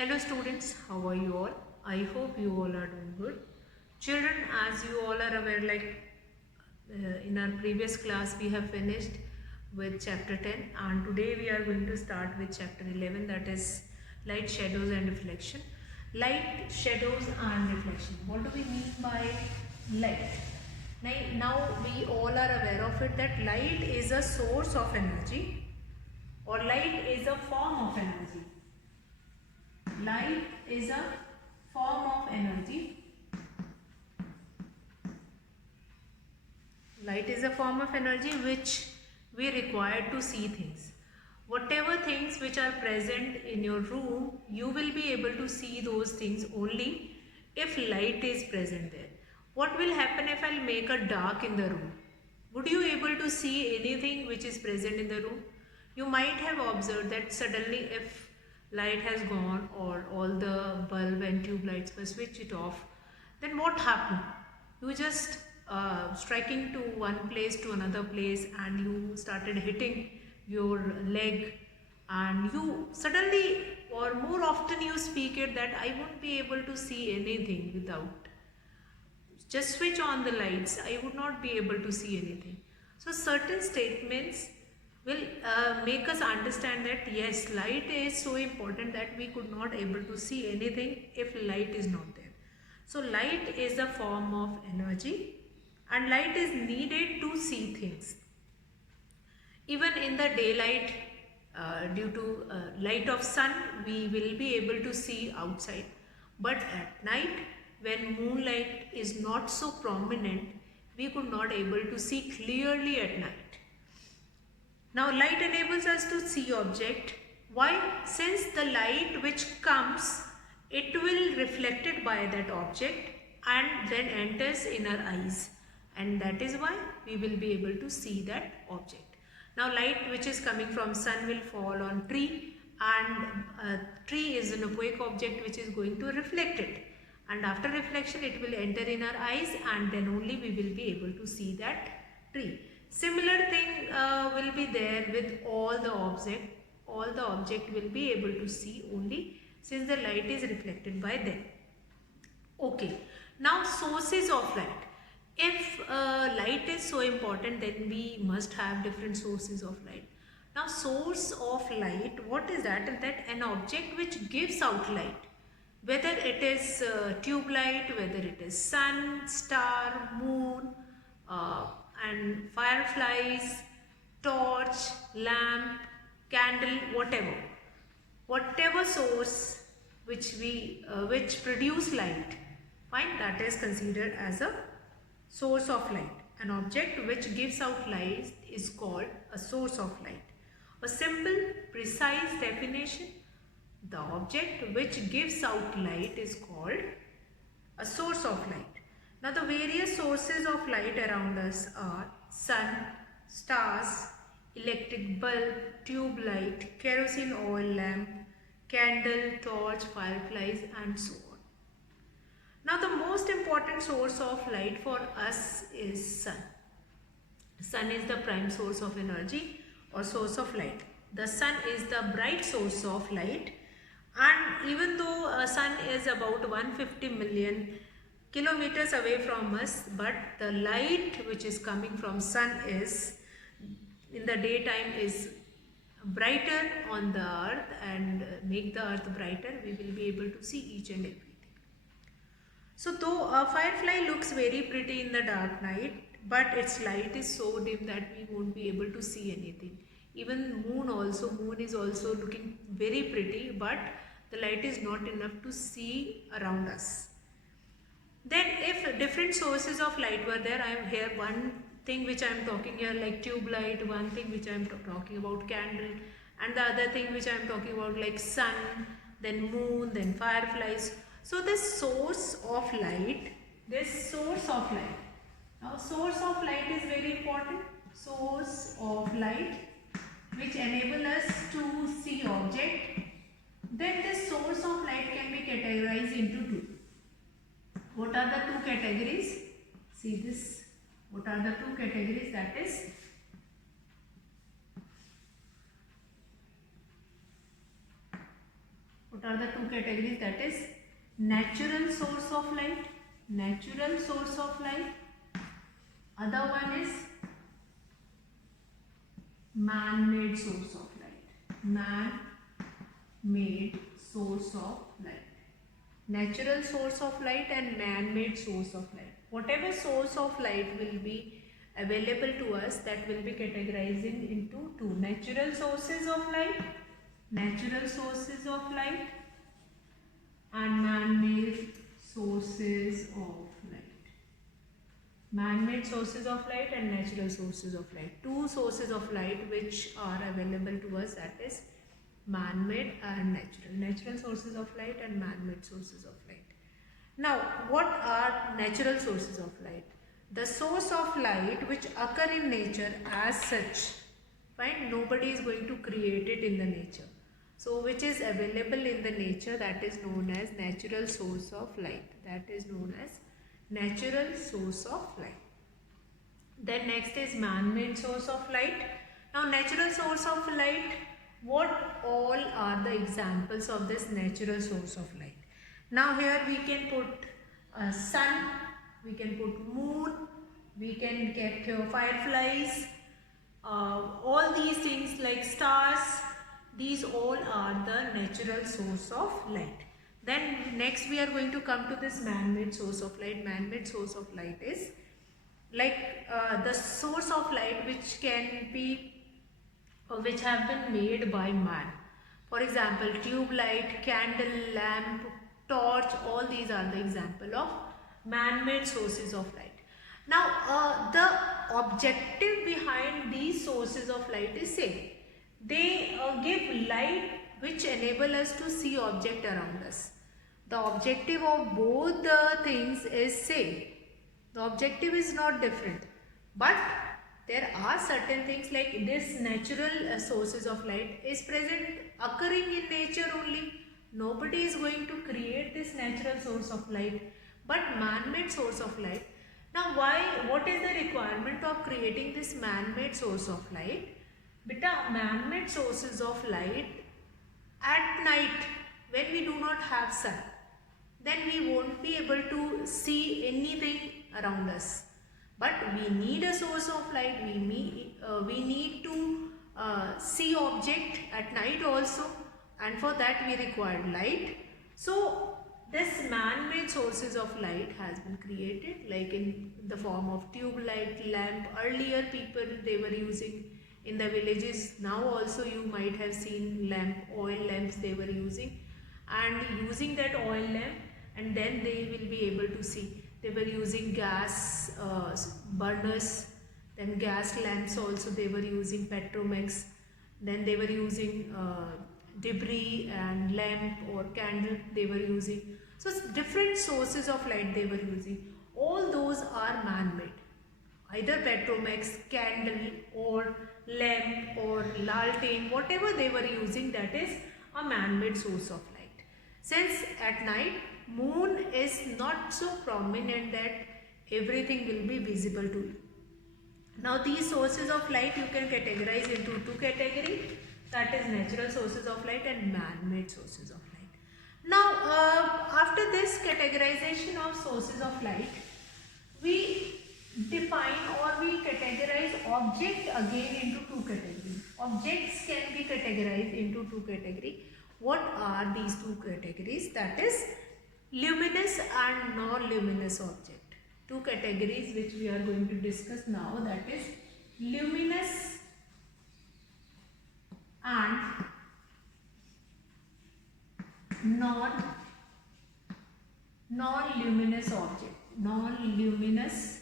Hello students, how are you all? I hope you all are doing good. Children, as you all are aware, in our previous class we have finished with chapter 10 and today we are going to start with chapter 11, that is light, shadows and reflection. Light, shadows and reflection. What do we mean by light? Now we all are aware of it that light is a source of energy or light is a form of energy. Light is a form of energy. Light is a form of energy which we require to see things. Whatever things which are present in your room, you will be able to see those things only if light is present there. What will happen if I'll make a dark in the room? Would you able to see anything which is present in the room? You might have observed that suddenly if light has gone or all the bulb and tube lights were switched off, then what happened? You just striking to one place to another place and you started hitting your leg and you suddenly or more often you speak it that I won't be able to see anything without just switch on the lights, I would not be able to see anything. So certain statements will make us understand that yes, light is so important that we could not able to see anything if light is not there. So light is a form of energy and light is needed to see things. Even in the daylight, due to light of sun, we will be able to see outside. But at night, when moonlight is not so prominent, we could not able to see clearly at night. Now light enables us to see object. Why? Since the light which comes, it will reflected by that object and then enters in our eyes, and that is why we will be able to see that object. Now light which is coming from sun will fall on tree, and tree is an opaque object which is going to reflect it, and after reflection it will enter in our eyes and then only we will be able to see that tree. Similar thing will be there with all the object. All the object will be able to see only since the light is reflected by them. Okay, now sources of light. If light is so important, then we must have different sources of light. Now source of light, what is that? That an object which gives out light. Whether it is tube light, whether it is sun, star, moon, uh, and fireflies, torch, lamp, candle, whatever source which produce light, fine, that is considered as a source of light. An object which gives out light is called a source of light. A simple, precise definition: the object which gives out light is called a source of light. Now the various sources of light around us are sun, stars, electric bulb, tube light, kerosene oil lamp, candle, torch, fireflies and so on. Now the most important source of light for us is sun. Sun is the prime source of energy or source of light. The sun is the bright source of light, and even though sun is about 150 million kilometers away from us, but the light which is coming from sun is in the daytime is brighter on the earth and make the earth brighter, we will be able to see each and everything. So though a firefly looks very pretty in the dark night, but its light is so dim that we won't be able to see anything. Even moon is also looking very pretty, but the light is not enough to see around us. Then if different sources of light were there, I am here one thing which I am talking here like tube light, one thing which I am talking about candle, and the other thing which I am talking about like sun, then moon, then fireflies. So this source of light, now source of light is very important. Source of light which enable us to see object. Then this source of light can be categorized into two. What are the two categories? See this. What are the two categories? That is what What are the two categories? That is natural source of light, natural source of light. Other one is man-made source of light, man-made source of light. Natural source of light and man-made source of light. Whatever source of light will be available to us, that will be categorizing into two: natural sources of light, natural sources of light, and man-made sources of light. Man-made sources of light and natural sources of light. Two sources of light which are available to us, that is man-made and natural. Natural sources of light and man-made sources of light. Now, what are natural sources of light? The source of light which occur in nature as such. Fine, nobody is going to create it in the nature. So, which is available in the nature, that is known as natural source of light. That is known as natural source of light. Then next is man-made source of light. Now, natural source of light, what all are the examples of this natural source of light? Now here we can put sun, we can put moon, we can get fireflies, all these things like stars. These all are the natural source of light. Then next we are going to come to this man-made source of light. Man-made source of light is like the source of light which can be which have been made by man. For example, tube light, candle, lamp, torch, all these are the example of man-made sources of light. Now, the objective behind these sources of light is same. They give light which enable us to see object around us. The objective of both the things is same. The objective is not different, but there are certain things like this natural sources of light is present occurring in nature only. Nobody is going to create this natural source of light, but man-made source of light. Now what is the requirement of creating this man-made source of light? Beta, man-made sources of light at night when we do not have sun, then we won't be able to see anything around us. But we need a source of light, we need to see object at night also, and for that we require light. So this man-made sources of light has been created like in the form of tube light, lamp. Earlier people, they were using in the villages. Now also you might have seen lamp, oil lamps they were using, and using that oil lamp, and then they will be able to see. They were using gas burners, then gas lamps also they were using, Petromax. Then they were using debris and lamp or candle they were using. So different sources of light they were using. All those are man-made. Either Petromax, candle or lamp or lantern, whatever they were using, that is a man-made source of light. Since at night moon is not so prominent that everything will be visible to you. Now these sources of light you can categorize into two categories, that is natural sources of light and man-made sources of light. Now after this categorization of sources of light, we define or we categorize object again into two categories. Objects can be categorized into two categories. What are these two categories? That is luminous and non-luminous object. Two categories which we are going to discuss now, that is luminous and non-luminous object. Non-luminous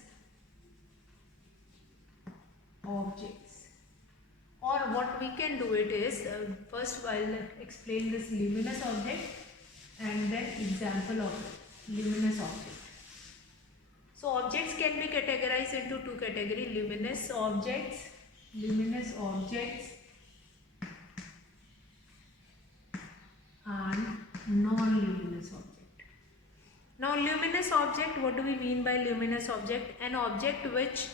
objects. Or what we can do it is, first I'll explain this luminous object and then example of luminous object. So objects can be categorized into two categories: luminous objects and non-luminous object. Now luminous object, what do we mean by luminous object? An object which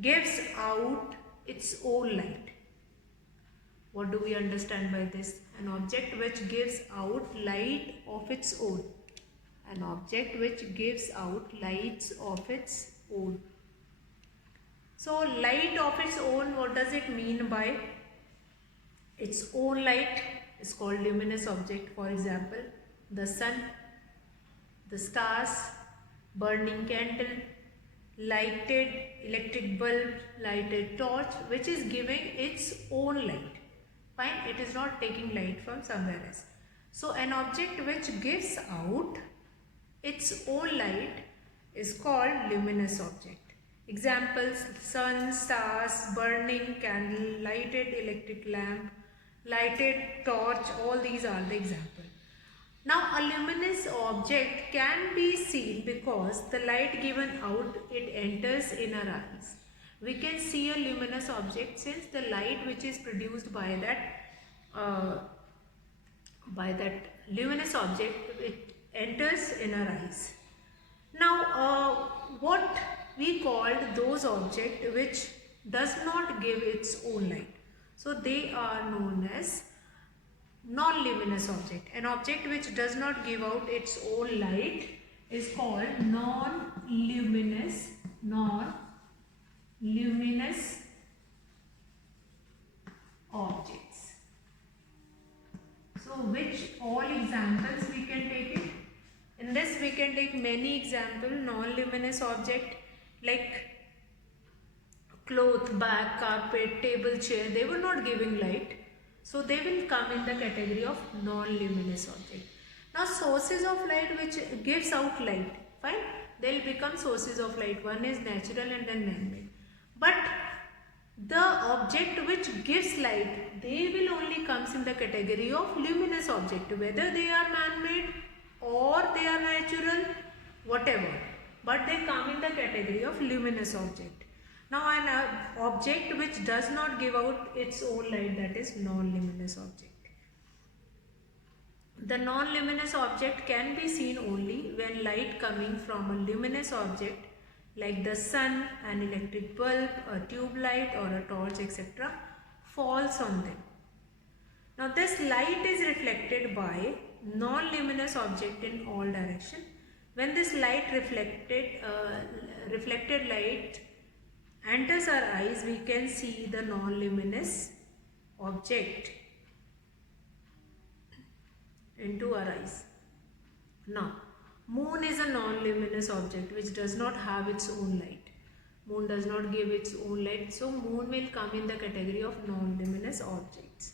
gives out its own light. What do we understand by this? An object which gives out light of its own. An object which gives out lights of its own. So light of its own, what does it mean by its own light? Is called luminous object. For example, the sun, the stars, burning candle, lighted electric bulb, lighted torch, which is giving its own light. Fine, it is not taking light from somewhere else. So an object which gives out its own light is called luminous object. Examples: sun, stars, burning candle, lighted electric lamp, lighted torch, all these are the examples. Now a luminous object can be seen because the light given out, it enters in our eyes. We can see a luminous object since the light which is produced by that luminous object, it enters in our eyes. Now what we called those objects which does not give its own light. So they are known as non-luminous object. An object which does not give out its own light is called non-luminous objects. So which all examples we can take it? In this we can take many examples. Non-luminous object like cloth, bag, carpet, table, chair, they were not giving light. So they will come in the category of non-luminous object. Now sources of light which gives out light, fine, they will become sources of light. One is natural and then man-made. But the object which gives light, they will only comes in the category of luminous object, whether they are man-made or they are natural, whatever. But they come in the category of luminous object. Now an object which does not give out its own light, that is non-luminous object. The non-luminous object can be seen only when light coming from a luminous object like the sun, an electric bulb, a tube light or a torch, etc. falls on them. Now this light is reflected by non-luminous object in all direction. When this light reflected light enters our eyes, we can see the non-luminous object into our eyes. Now, moon is a non-luminous object which does not have its own light. Moon does not give its own light, so moon will come in the category of non-luminous objects.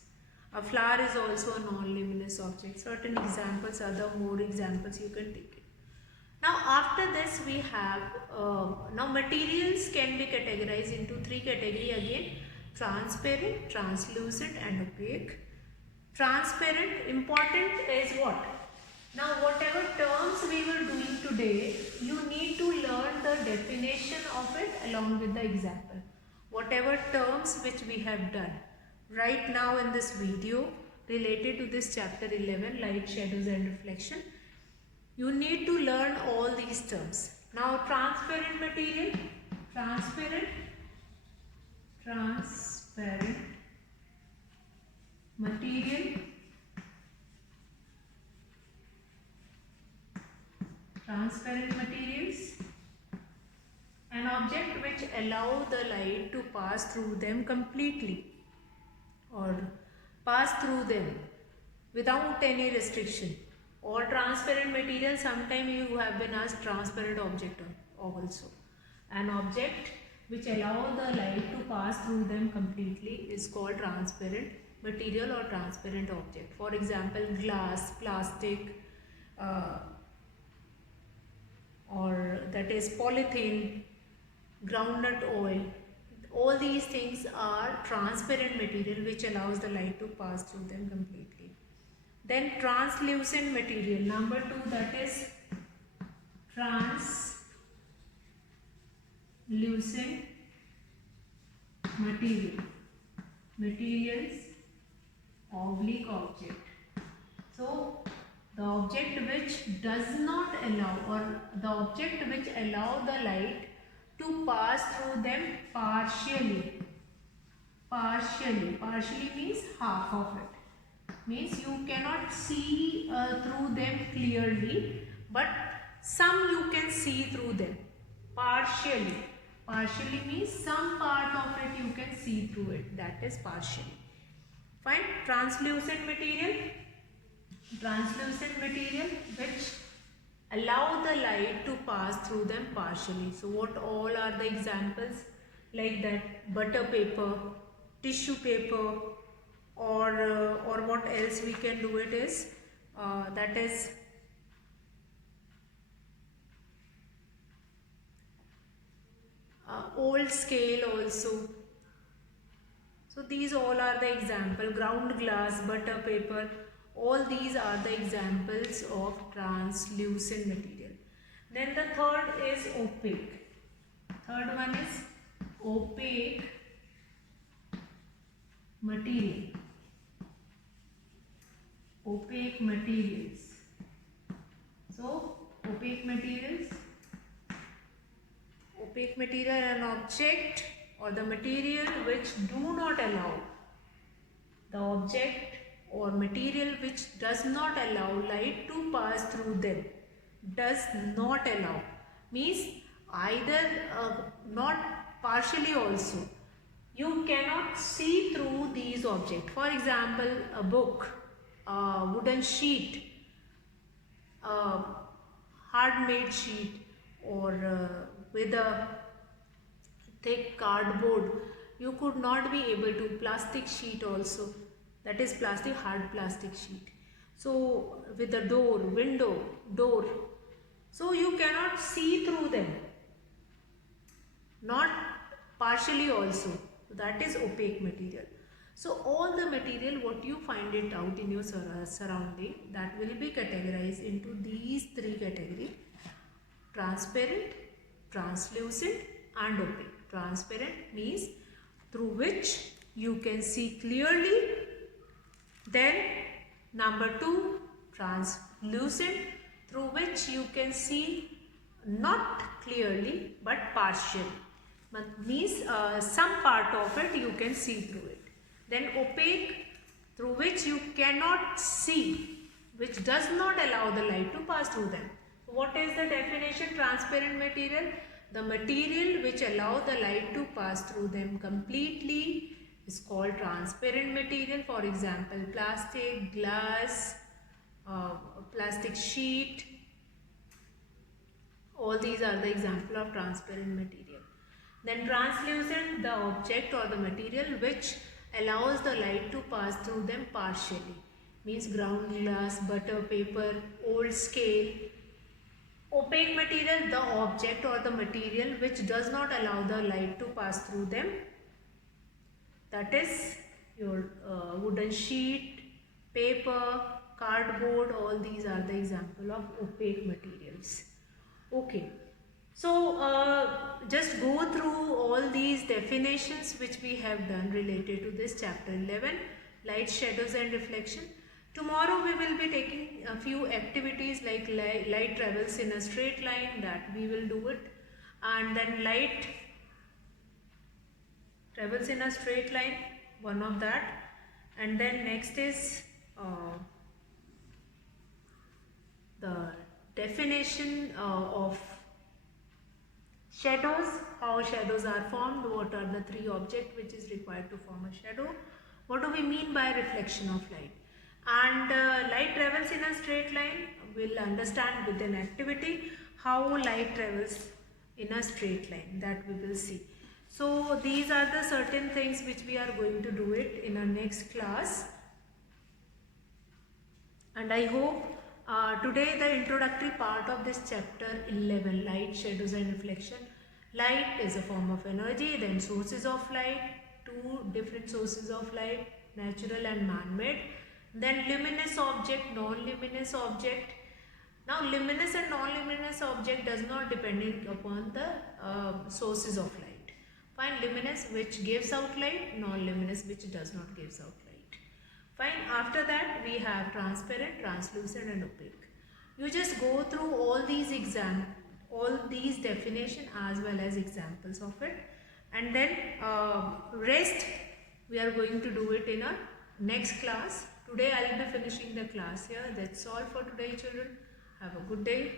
A flower is also a non-luminous object. Certain examples, other more examples you can take it. Now after this we have, now materials can be categorized into three categories again: transparent, translucent and opaque. Transparent, important is what? Now whatever terms we were doing today, you need to learn the definition of it along with the example. Whatever terms which we have done right now in this video related to this chapter 11, light, shadows and reflection, you need to learn all these terms. Now transparent material, transparent material, transparent materials, an object which allow the light to pass through them completely or pass through them without any restriction. Or transparent material, sometime you have been asked transparent object also. An object which allow the light to pass through them completely is called transparent material or transparent object. For example, glass, plastic, or that is polythene, groundnut oil. All these things are transparent material which allows the light to pass through them completely. Then translucent material, number 2, that is translucent materials oblique object. So the object which does not allow, or the object which allow the light to pass through them partially partially. Partially means half of it. Means you cannot see through them clearly, but some you can see through them. Partially. Partially means some part of it you can see through it. That is partially. Fine. Translucent material. Translucent material which allow the light to pass through them partially. So what all are the examples? Like that, butter paper, tissue paper, or what else we can do it is, that is old scale also. So these all are the example. Ground glass, butter paper, all these are the examples of translucent material. Then the third is opaque. Third one is opaque material. Opaque materials. So opaque materials. Opaque material, an object or the material which do not allow, the object or material which does not allow light to pass through them. Does not allow means either not partially also. You cannot see through these objects. For example, a book, a wooden sheet, a hard-made sheet, or with a thick cardboard. You could not be able to. Plastic sheet also, that is plastic, hard plastic sheet. So with a door, window, door, so you cannot see through them, not partially also. That is opaque material. So all the material what you find it out in your surrounding, that will be categorized into these three categories: transparent, translucent and opaque. Transparent means through which you can see clearly. Then number 2, translucent, through which you can see not clearly but partially. Means some part of it you can see through it. Then opaque, through which you cannot see, which does not allow the light to pass through them. What is the definition? Transparent material, the material which allow the light to pass through them completely is called transparent material. For example, plastic, glass, plastic sheet, all these are the example of transparent material. Then translucent, the object or the material which allows the light to pass through them partially, means ground glass, butter paper, old scale. Opaque material, the object or the material which does not allow the light to pass through them, that is your wooden sheet, paper, cardboard, all these are the example of opaque materials. Okay, so just go through all these definitions which we have done related to this chapter 11, light, shadows and reflection. Tomorrow we will be taking a few activities like light travels in a straight line, that we will do it, and then light travels in a straight line, one of that, and then next is the definition of shadows, how shadows are formed, what are the three objects which is required to form a shadow, what do we mean by reflection of light, and light travels in a straight line. We'll understand with an activity how light travels in a straight line, that we will see. So these are the certain things which we are going to do it in our next class, and I hope today the introductory part of this chapter 11, light, shadows and reflection. Light is a form of energy, then sources of light, two different sources of light, natural and man-made, then luminous object, non-luminous object. Now luminous and non-luminous object does not depend upon the sources of light. Fine, luminous which gives out light, non-luminous which does not gives out light. Fine, after that we have transparent, translucent and opaque. You just go through all these definition as well as examples of it, and then rest We are going to do it in our next class. Today I will be finishing the class here. That's all for today, children. Have a good day.